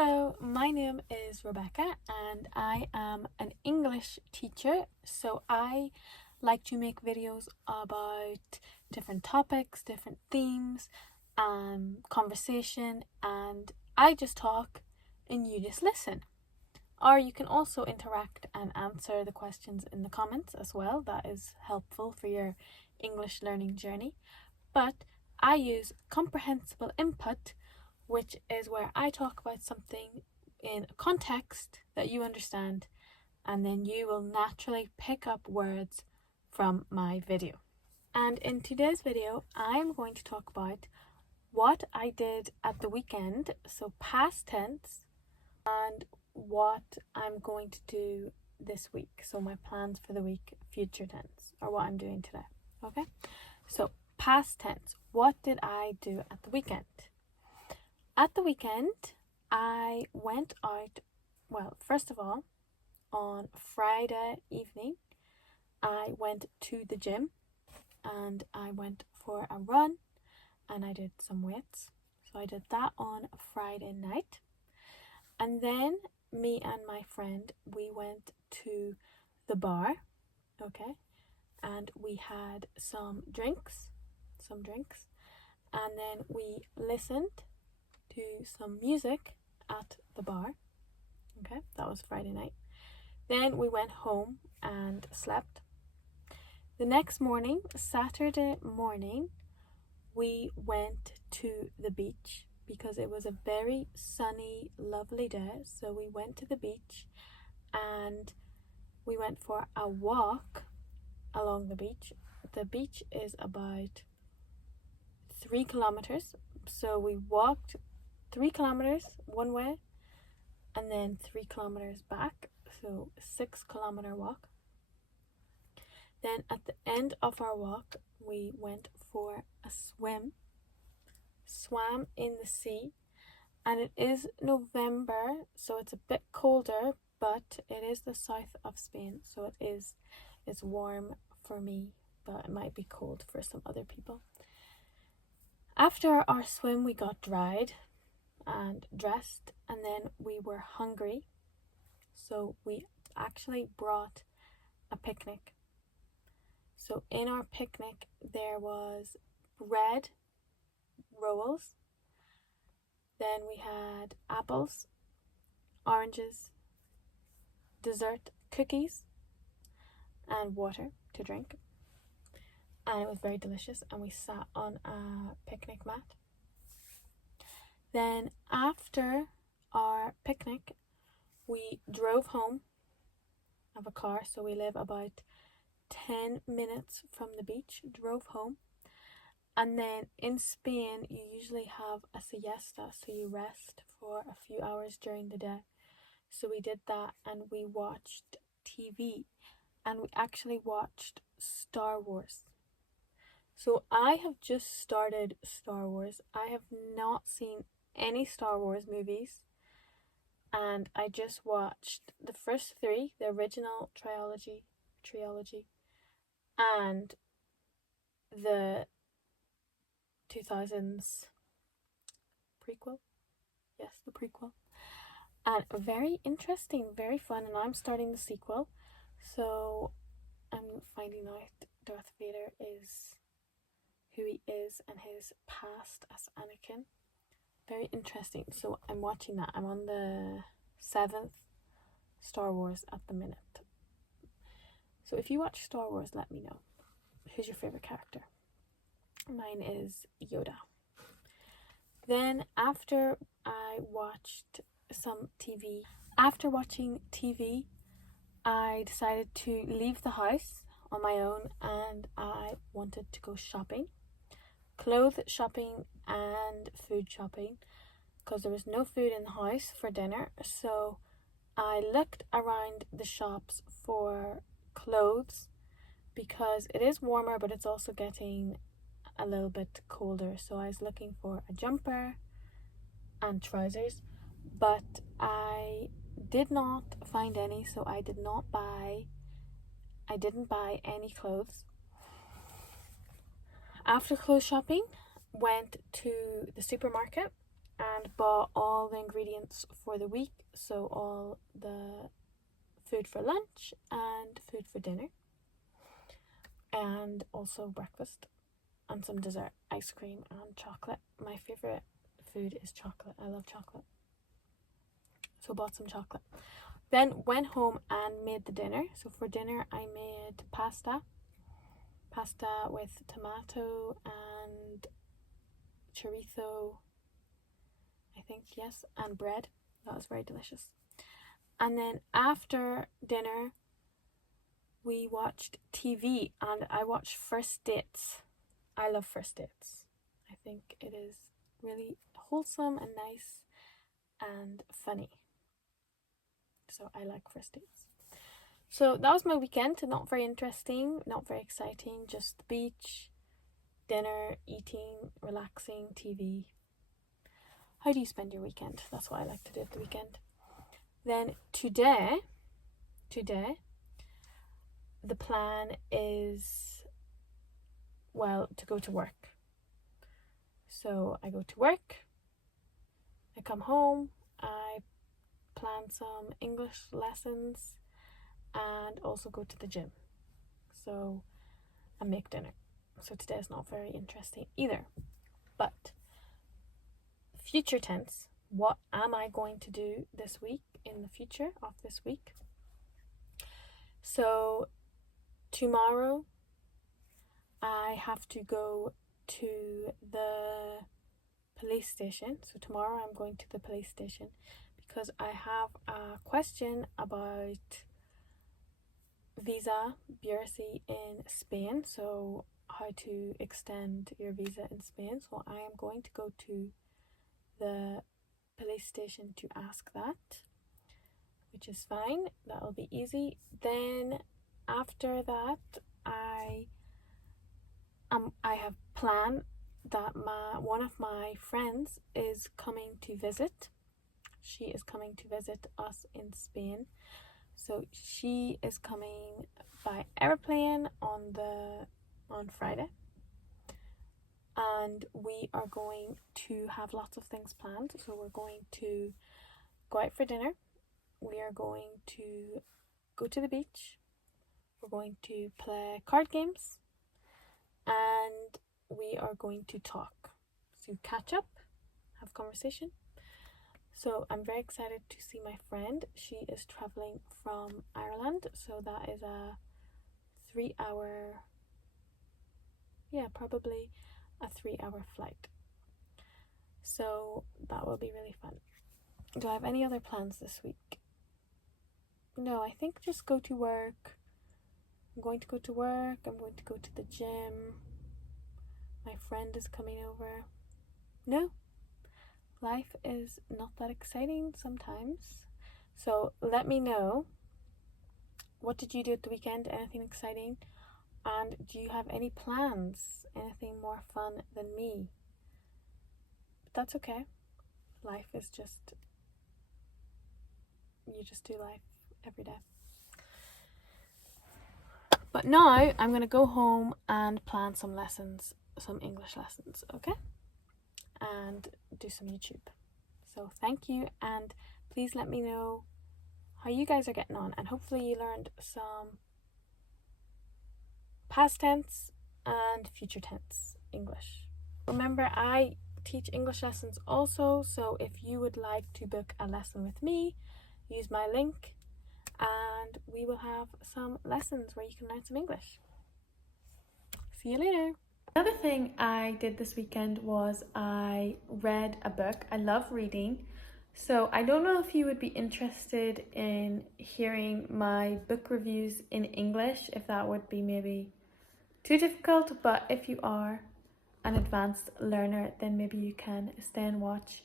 Hello, my name is Rebecca and I am an English teacher. So I like to make videos about different topics, different themes, conversation, and I just talk and you just listen. Or you can also interact and answer the questions in the comments as well. That is helpful for your English learning journey. But I use comprehensible input, which is where I talk about something in a context that you understand, and then you will naturally pick up words from my video. And in today's video, I'm going to talk about what I did at the weekend, so past tense, and what I'm going to do this week, so my plans for the week, future tense, or what I'm doing today. Okay, so past tense, what did I do at the weekend? At the weekend, I went out, first of all, on Friday evening, I went to the gym and I went for a run and I did some weights. So I did that on Friday night. And then me and my friend, we went to the bar, okay, and we had some drinks, and then we listened to some music at the bar. Okay, that was Friday night. Then we went home and slept. The next morning, Saturday morning, we went to the beach because it was a very sunny, lovely day. So we went to the beach and we went for a walk along the beach. The beach is about 3 kilometers. So we walked 3 kilometers one way and then 3 kilometers back, so 6-kilometer walk. Then at the end of our walk, we went for a swam in the sea, and it is November, so it's a bit colder, but it is the south of Spain, so it's warm for me, but it might be cold for some other people. After our swim, we got dried and dressed, and then we were hungry, so we actually brought a picnic. So in our picnic there was bread rolls, then we had apples, oranges, dessert cookies, and water to drink, and it was very delicious, and we sat on a picnic mat. Then after our picnic, we drove home of a car, so we live about 10 minutes from the beach, drove home. And then in Spain, you usually have a siesta, so you rest for a few hours during the day. So we did that and we watched TV, and we actually watched Star Wars. So I have just started Star Wars. I have not seen any Star Wars movies, and I just watched the first 3, the original trilogy, and the 2000s prequel. Yes, the prequel. And very interesting, very fun, and I'm starting the sequel, so I'm finding out Darth Vader is who he is and his past as Anakin. Very interesting. So I'm watching that. I'm on the 7th Star Wars at the minute. So if you watch Star Wars, let me know. Who's your favorite character? Mine is Yoda. Then after I watched some TV, after watching TV, I decided to leave the house on my own and I wanted to go shopping. Clothes shopping and food shopping, because there was no food in the house for dinner, so I looked around the shops for clothes because it is warmer, but it's also getting a little bit colder, so I was looking for a jumper and trousers, but I did not find any, so I didn't buy any clothes. After clothes shopping, went to the supermarket and bought all the ingredients for the week. So all the food for lunch and food for dinner, and also breakfast and some dessert, ice cream and chocolate. My favorite food is chocolate. I love chocolate. So bought some chocolate. Then went home and made the dinner. So for dinner I made pasta with tomato and chorizo, I think, yes, and bread. That was very delicious. And then after dinner we watched TV, and I watched First Dates. I love First Dates. I think it is really wholesome and nice and funny. So I like First Dates. So that was my weekend. Not very interesting, not very exciting, just the beach, dinner, eating, relaxing, TV. How do you spend your weekend? That's what I like to do at the weekend. Then today, the plan is, well, to go to work. So I go to work, I come home, I plan some English lessons, and also go to the gym. So I make dinner. So today is not very interesting either. But future tense, what am I going to do this week, in the future of this week? So tomorrow I have to go to the police station. So tomorrow I'm going to the police station because I have a question about visa bureaucracy in Spain. So how to extend your visa in Spain. So I am going to go to the police station to ask that, which is fine. That'll be easy. Then after that I have planned that one of my friends is coming to visit. She is coming to visit us in Spain. So she is coming by airplane on Friday. And we are going to have lots of things planned. So we're going to go out for dinner. We are going to go to the beach. We're going to play card games. And we are going to talk. So catch up, have conversation. So I'm very excited to see my friend. She is traveling from Ireland. So that is a 3-hour, probably a 3-hour flight. So that will be really fun. Do I have any other plans this week? No, I think just go to work. I'm going to go to work. I'm going to go to the gym. My friend is coming over. No, life is not that exciting sometimes. So let me know, what did you do at the weekend? Anything exciting? And do you have any plans? Anything more fun than me? But that's okay. Life is just, you just do life every day. But now I'm going to go home and plan some lessons, some English lessons, okay? And do some YouTube. So thank you, and please let me know how you guys are getting on, and hopefully you learned some past tense and future tense English. Remember, I teach English lessons also, so if you would like to book a lesson with me, use my link and we will have some lessons where you can learn some English. See you later. Another thing I did this weekend was I read a book. I love reading. So I don't know if you would be interested in hearing my book reviews in English, if that would be maybe too difficult, but if you are an advanced learner, then maybe you can stay and watch.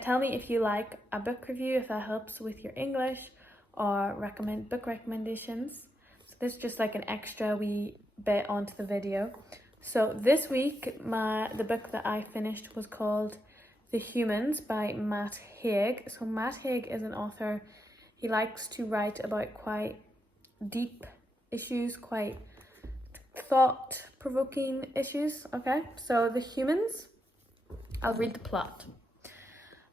Tell me if you like a book review, if that helps with your English, or recommend book recommendations. So this is just like an extra wee bit onto the video. So this week, the book that I finished was called The Humans by Matt Haig. So Matt Haig is an author. He likes to write about quite deep issues, quite thought-provoking issues, okay? So The Humans, I'll read the plot.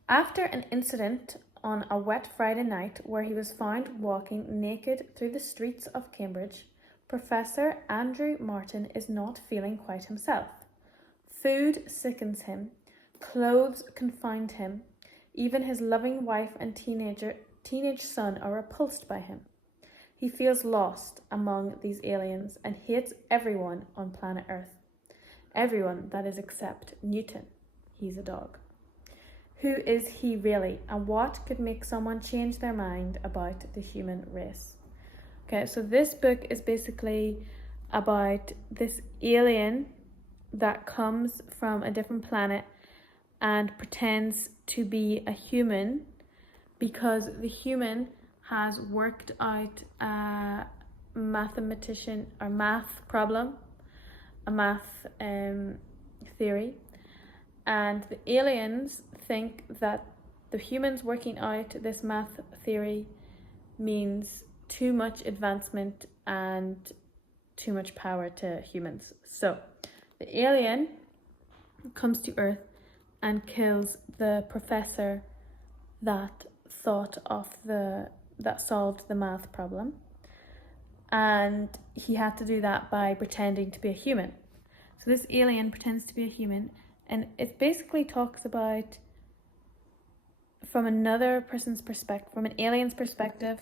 After an incident on a wet Friday night where he was found walking naked through the streets of Cambridge, Professor Andrew Martin is not feeling quite himself. Food sickens him, clothes confined him, even his loving wife and teenage son are repulsed by him. He feels lost among these aliens and hates everyone on planet Earth. Everyone, that is, except Newton. He's a dog. Who is he really, and what could make someone change their mind about the human race? Okay, so this book is basically about this alien that comes from a different planet and pretends to be a human because the human has worked out a mathematician or math problem, a math theory, and the aliens think that the humans working out this math theory means too much advancement and too much power to humans. So the alien comes to Earth and kills the professor that solved the math problem, and he had to do that by pretending to be a human. So this alien pretends to be a human, and it basically talks about, from another person's perspective, from an alien's perspective,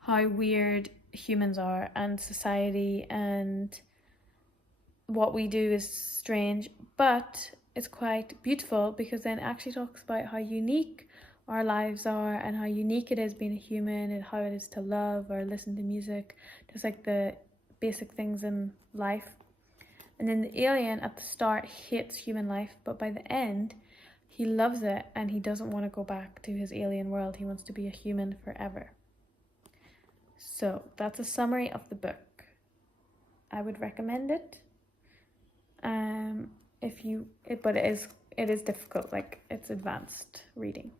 how weird humans are and society and what we do is strange, but it's quite beautiful because then it actually talks about how unique our lives are and how unique it is being a human and how it is to love or listen to music, just like the basic things in life. And then the alien at the start hates human life, but by the end he loves it and he doesn't want to go back to his alien world. He wants to be a human forever. So that's a summary of the book. I would recommend it. But it is difficult, like it's advanced reading.